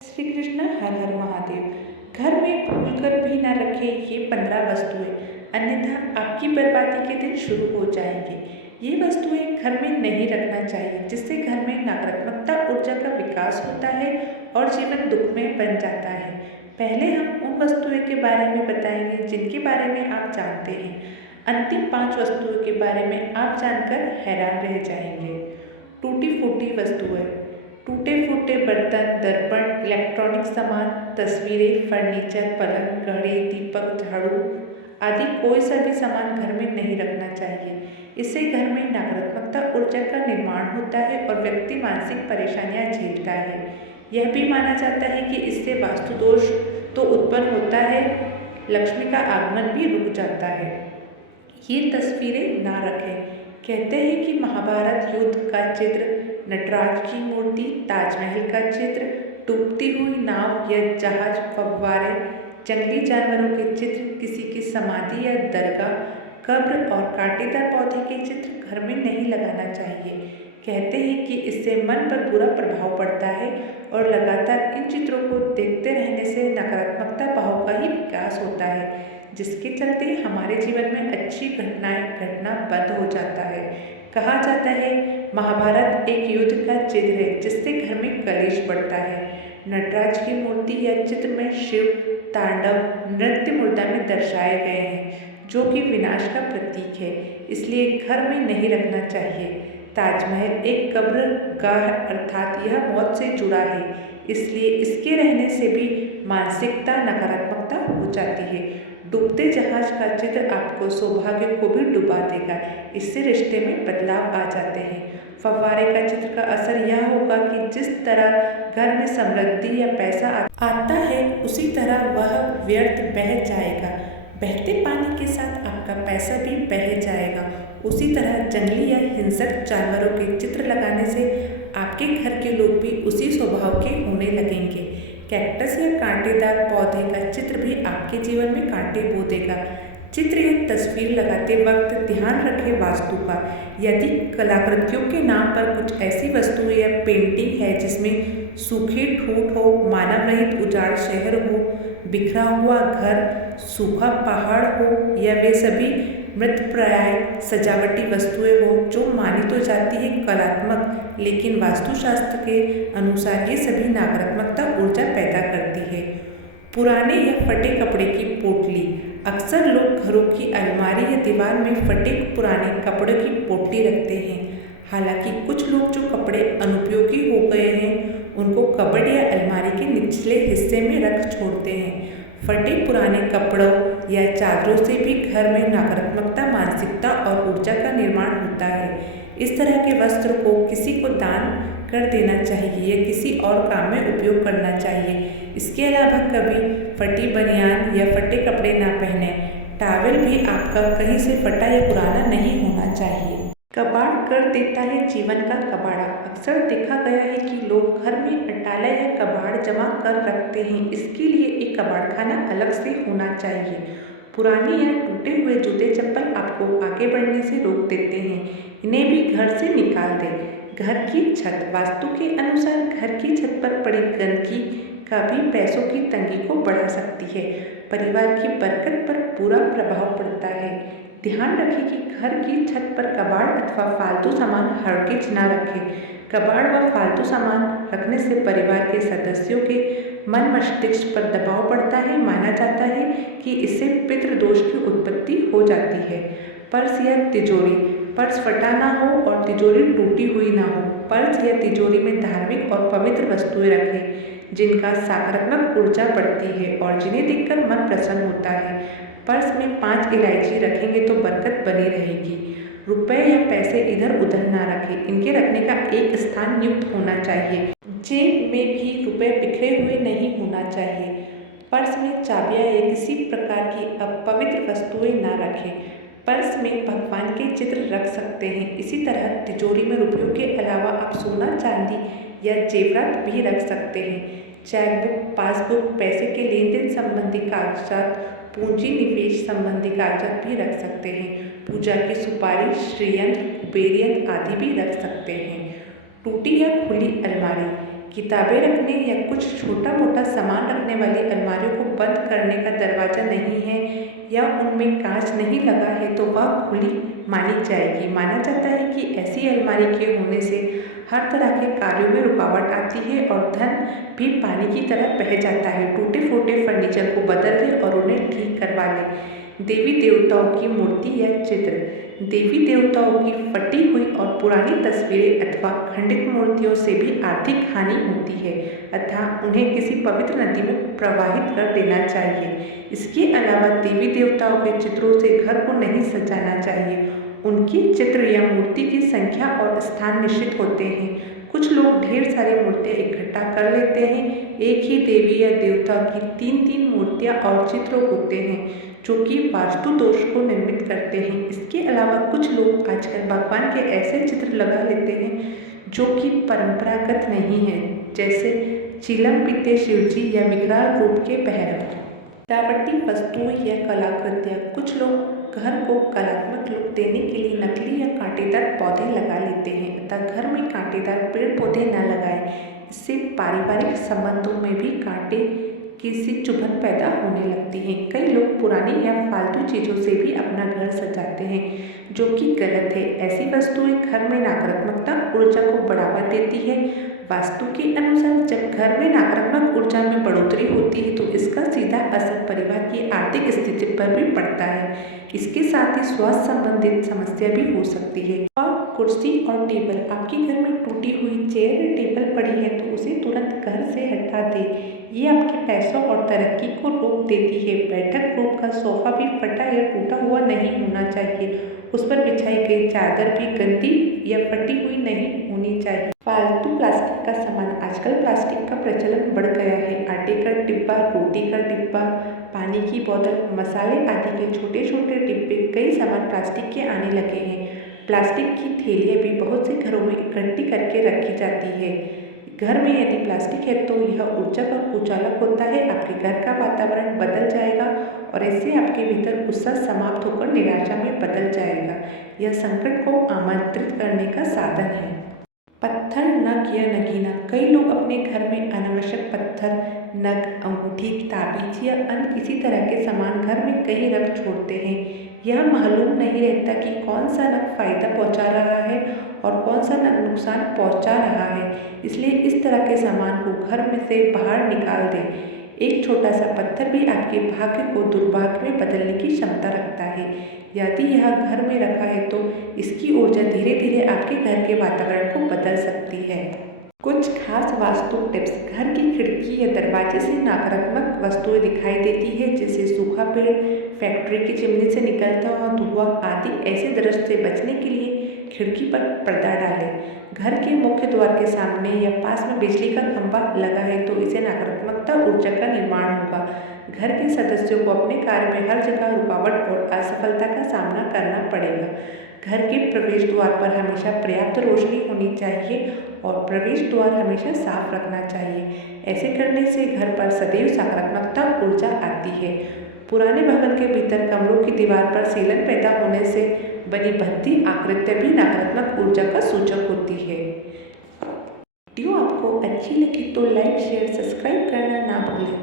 श्री कृष्ण हर हर महादेव। घर में भूलकर भी न रखें ये 15 वस्तुएं, अन्यथा आपकी बर्बादी के दिन शुरू हो जाएंगे। ये वस्तुएं घर में नहीं रखना चाहिए, जिससे घर में नकारात्मकता ऊर्जा का विकास होता है और जीवन दुखमय बन जाता है। पहले हम उन वस्तुओं के बारे में बताएंगे जिनके बारे में आप जानते हैं। अंतिम 5 वस्तुओं के बारे में आप जानकर हैरान रह जाएंगे। टूटी फूटी वस्तुएं, टूटे फूटे बर्तन, दर्पण, इलेक्ट्रॉनिक सामान, तस्वीरें, फर्नीचर, पलंग, घड़ी, दीपक, झाड़ू आदि कोई सा भी सामान घर में नहीं रखना चाहिए। इससे घर में नकारात्मकता ऊर्जा का निर्माण होता है और व्यक्ति मानसिक परेशानियां झेलता है। यह भी माना जाता है कि इससे वास्तु दोष तो उत्पन्न होता है, लक्ष्मी का आगमन भी रुक जाता है। ये तस्वीरें ना रखें। कहते हैं कि महाभारत युद्ध का चित्र, नटराज की मूर्ति, ताजमहल का चित्र, डूबती हुई नाव या जहाज, फव्वारे, जंगली जानवरों के चित्र, किसी की समाधि या दरगाह, कब्र और कांटेदार पौधे के चित्र घर में नहीं लगाना चाहिए। कहते हैं कि इससे मन पर बुरा प्रभाव पड़ता है और लगातार इन चित्रों को देखते रहने से नकारात्मकता भाव का ही विकास होता है, जिसके चलते हमारे जीवन में अच्छी घटनाएं घटना बंद हो जाता है। कहा जाता है महाभारत एक युद्ध का चित्र है जिससे घर में कलेश बढ़ता है। नटराज की मूर्ति या चित्र में शिव तांडव नृत्य मुद्रा में दर्शाए गए हैं, जो कि विनाश का प्रतीक है, इसलिए घर में नहीं रखना चाहिए। ताजमहल एक कब्रगाह अर्थात यह मौत से जुड़ा है, इसलिए इसके रहने से भी मानसिकता नकारात्मकता हो जाती है। डूबते जहाज का चित्र आपको सौभाग्य को भी डुबा देगा, इससे रिश्ते में बदलाव आ जाते हैं। फव्वारे का चित्र का असर यह होगा कि जिस तरह घर में समृद्धि या पैसा आता है, उसी तरह वह व्यर्थ बह जाएगा। बहते पानी के साथ आपका पैसा भी बह जाएगा। उसी तरह जंगली या हिंसक जानवरों के चित्र लगाने से आपके घर के लोग भी उसी स्वभाव के होने लगेंगे। कैक्टस या कांटेदार पौधे का चित्र भी आपके जीवन में कांटे बो देगा। चित्र या तस्वीर लगाते वक्त ध्यान रखें वास्तु का। यदि कलाकृतियों के नाम पर कुछ ऐसी वस्तुएं या पेंटिंग है जिसमें सूखे ठूठ हो, मानव रहित उजाड़ शहर हो, बिखरा हुआ घर, सूखा पहाड़ हो, या वे सभी मृतप्राय सजावटी वस्तुएं हो जो मानी तो जाती है कलात्मक, लेकिन वास्तुशास्त्र के अनुसार ये सभी नकारात्मकता ऊर्जा पैदा करती है। पुराने या फटे कपड़े की पोटली, अक्सर लोग घरों की अलमारी या दीवार में फटे पुराने कपड़े की पोटली रखते हैं। हालांकि कुछ लोग जो कपड़े अनुपयोगी हो गए हैं उनको कबर्ड या अलमारी के निचले हिस्से में रख छोड़ते हैं। फटे पुराने कपड़ों या चादरों से भी घर में नकारात्मकता, मानसिकता और ऊर्जा का निर्माण होता है। इस तरह के वस्त्र को किसी को दान कर देना चाहिए या किसी और काम में उपयोग करना चाहिए। इसके अलावा कभी फटी बनियान या फटे कपड़े ना पहने। टॉवेल भी आपका कहीं से फटा या पुराना नहीं होना चाहिए। कबाड़ कर देता है जीवन का कबाड़ा। अक्सर देखा गया है कि लोग घर में अटाला या कबाड़ जमा कर रखते हैं। इसके लिए एक कबाड़खाना अलग से होना चाहिए। पुराने या टूटे हुए जूते चप्पल आपको आगे बढ़ने से रोक देते हैं, इन्हें भी घर से निकाल दें। घर की छत, वास्तु के अनुसार घर की छत पर पड़ी गंदगी कभी पैसों की तंगी को बढ़ा सकती है, परिवार की बरकत पर बुरा प्रभाव पड़ता है। ध्यान रखें कि घर की छत पर कबाड़ अथवा फालतू सामान हरगिज न रखें। कबाड़ व फालतू सामान रखने से परिवार के सदस्यों के मन मस्तिष्क पर दबाव पड़ता है। माना जाता है कि इससे पितृदोष की उत्पत्ति हो जाती है। पर्स या तिजोरी, पर्स फटा ना हो और तिजोरी टूटी हुई ना हो। पर्स या तिजोरी में धार्मिक और पवित्र वस्तुएं रखें जिनका सकारात्मक ऊर्जा बढ़ती है और जिन्हें देखकर मन प्रसन्न होता है। पर्स में 5 इलायची रखेंगे तो बरकत बनी रहेगी। रुपए या पैसे इधर उधर ना रखें, इनके रखने का एक स्थान नियुक्त होना चाहिए। जेब में भी रुपए बिखरे हुए नहीं होना चाहिए। पर्स में चाबियां या किसी प्रकार की अपवित्र वस्तुएं ना रखें। पर्स में भगवान के चित्र रख सकते हैं। इसी तरह तिजोरी में रुपयों के अलावा आप सोना, चांदी या जेवरात भी रख सकते हैं। चेकबुक, पासबुक, पैसे के लेन देन संबंधी कागजात, पूंजी निवेश संबंधी कागजात भी रख सकते हैं। पूजा की सुपारी, श्रीयंत्र, कुबेर यंत्र आदि भी रख सकते हैं। टूटी या खुली अलमारी, किताबें रखने या कुछ छोटा मोटा सामान रखने वाली अलमारियों को बंद करने का दरवाज़ा नहीं है या उनमें कांच नहीं लगा है तो वह खुली मानी जाएगी। माना जाता है कि ऐसी अलमारी के होने से हर तरह के कार्यों में रुकावट आती है और धन भी पानी की तरह बह जाता है। टूटे फूटे फर्नीचर को बदल दे और उन्हें ठीक करवा ले। देवी देवताओं की मूर्ति या चित्र। देवी देवताओं की फटी हुई और पुरानी तस्वीरें अथवा खंडित मूर्तियों से भी आर्थिक हानि होती है, अतः उन्हें किसी पवित्र नदी में प्रवाहित कर देना चाहिए। इसके अलावा देवी देवताओं के चित्रों से घर को नहीं सजाना चाहिए। उनकी चित्र या मूर्ति की संख्या और स्थान निश्चित होते हैं। कुछ लोग ढेर सारी मूर्तियाँ इकट्ठा कर लेते हैं। एक ही देवी या देवता की 3-3 मूर्तियाँ और चित्र होते हैं जो कि वास्तु दोष को निर्मित करते हैं। इसके अलावा कुछ लोग आजकल भगवान के ऐसे चित्र लगा लेते हैं जो कि परंपरागत नहीं है, जैसे चिलम पीते शिवजी या विकराल रूप के भैरव। सजावटी वस्तुएं या कलाकृतियाँ। कुछ लोग घर को कलात्मक लुक देने के लिए नकली या कांटेदार पौधे लगा लेते हैं, अतः घर में कांटेदार पेड़ पौधे न लगाएं। इससे पारिवारिक संबंधों में भी कांटे की सी चुभन पैदा होने लगती है। कई लोग पुरानी या फालतू चीज़ों से भी अपना घर सजाते हैं जो कि गलत है। ऐसी वस्तुएं घर में नकारात्मकता ऊर्जा को बढ़ावा देती है। वास्तु के अनुसार जब घर में नकारात्मक ऊर्जा में बढ़ोतरी होती है तो इसका सीधा असर परिवार की आर्थिक स्थिति पर भी पड़ता है। इसके साथ ही स्वास्थ्य संबंधित समस्या भी हो सकती है। और कुर्सी और टेबल। आपके घर में टूटी हुई चेयर या टेबल पड़ी है तो उसे तुरंत घर से हटा दें। ये आपके पैसों और तरक्की को रोक देती है। बैठक रूम का सोफा भी फटा या टूटा हुआ नहीं होना चाहिए। उस पर बिछाई गई चादर भी गंदी या फटी हुई नहीं होनी चाहिए। फालतू प्लास्टिक का सामान। आजकल प्लास्टिक का प्रचलन बढ़ गया है। आटे का डिब्बा, रोटी का डिब्बा, पानी की बोतल, मसाले आदि के छोटे छोटे डिब्बे, कई सामान प्लास्टिक के आने लगे हैं। प्लास्टिक की थैलियाँ भी बहुत से घरों में इकट्ठी करके रखी जाती है। घर में यदि प्लास्टिक है तो यह ऊर्जा का कुचालक होता है। आपके घर का वातावरण बदल जाएगा और इससे आपके भीतर उत्साह समाप्त होकर निराशा में बदल जाएगा। यह संकट को आमंत्रित करने का साधन है। पत्थर, नग या नगीना। कई लोग अपने घर में अनावश्यक पत्थर, नग, अंगूठी, ताबीज या अन्य किसी तरह के सामान घर में कहीं रख छोड़ते हैं। यह मालूम नहीं रहता कि कौन सा नग फायदा पहुंचा रहा है और कौन सा नग नुकसान पहुंचा रहा है, इसलिए इस तरह के सामान को घर में से बाहर निकाल दें। एक छोटा सा पत्थर भी आपके भाग्य को दुर्भाग्य में बदलने की क्षमता रखता है। यदि यह घर में रखा है तो इसकी ऊर्जा धीरे धीरे आपके घर के वातावरण को बदल सकती है। कुछ खास वास्तु टिप्स। घर की खिड़की या दरवाजे से नकारात्मक वस्तुएं दिखाई देती है, जैसे सूखा पेड़, फैक्ट्री की चिमनी से निकलता हुआ धुआं आदि। ऐसे दृश्य से बचने के लिए खिड़की पर पर्दा डालें। घर के मुख्य द्वार के सामने या पास में बिजली का खंभा लगा है तो इसे नकारात्मकता ऊर्जा का निर्माण होगा। घर के सदस्यों को अपने कार्य में हर जगह रुकावट और असफलता का सामना करना पड़ेगा। घर के प्रवेश द्वार पर हमेशा पर्याप्त रोशनी होनी चाहिए और प्रवेश द्वार हमेशा साफ रखना चाहिए। ऐसे करने से घर पर सदैव सकारात्मकता ऊर्जा आती है। पुराने भवन के भीतर कमरों की दीवार पर सीलन पैदा होने से बनी भद्दी आकृतियाँ भी नकारात्मक ऊर्जा का सूचक होती है। वीडियो आपको अच्छी लगी तो लाइक, शेयर, सब्सक्राइब करना ना भूलें।